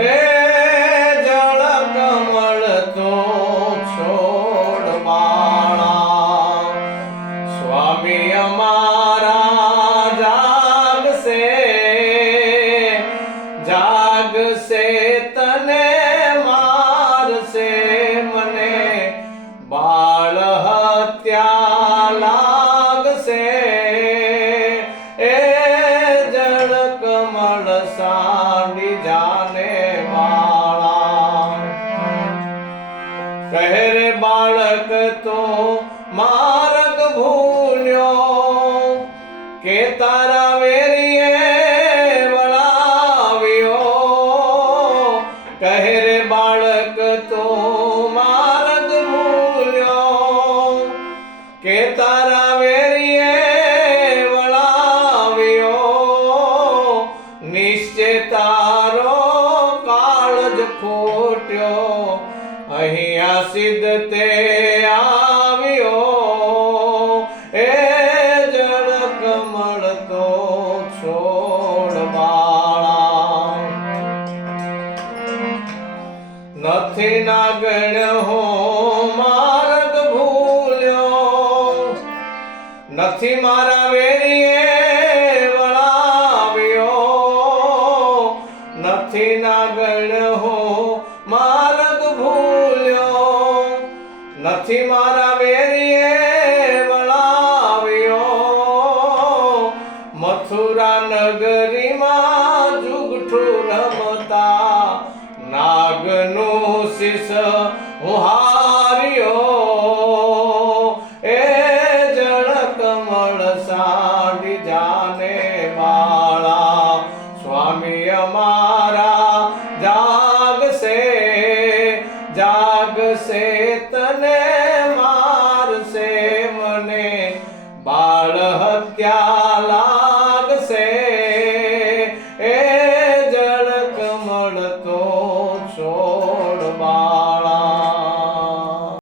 એ જળ કમળ તો છોડ બાળા સ્વામી અમારા જાગશે જાગશે તને મારશે મને બાળ હત્યા લાગશે એ જળ કમળ સાંડી જાને બાળા કહે રે બાળક તો માર્ગ ભૂલ્યો કે તારા વેરીએ વળાવ્યો કહે રે બાળક તો માર્ગ ભૂલ્યો કે તારા વેરીએ વળાવ્યો નિશ્ચય તારો કાળજ ખોટ્યો અહીંયા સિદ્ધ તે આવ્યો એ જળ કમળ તો છોડ બાળા નથી ના ગણ હો માર્ગ ભૂલ્યો નથી મારા વેરીએ વળાવ્યો નથી ના ગણ હો માર્ગ ભૂલ્યો નથી મારા વેરીએ વળાવ્યો મથુરા નગરીમાં જુગઠું રમતા નાગનું શીશ હું હાર્યો એ જળ કમળ સાંડી જાને બાળા સ્વામી અમારા જાગશે જાગશે તને મારશે મને બાળ હત્યા લાગશે એ જળ કમળ તો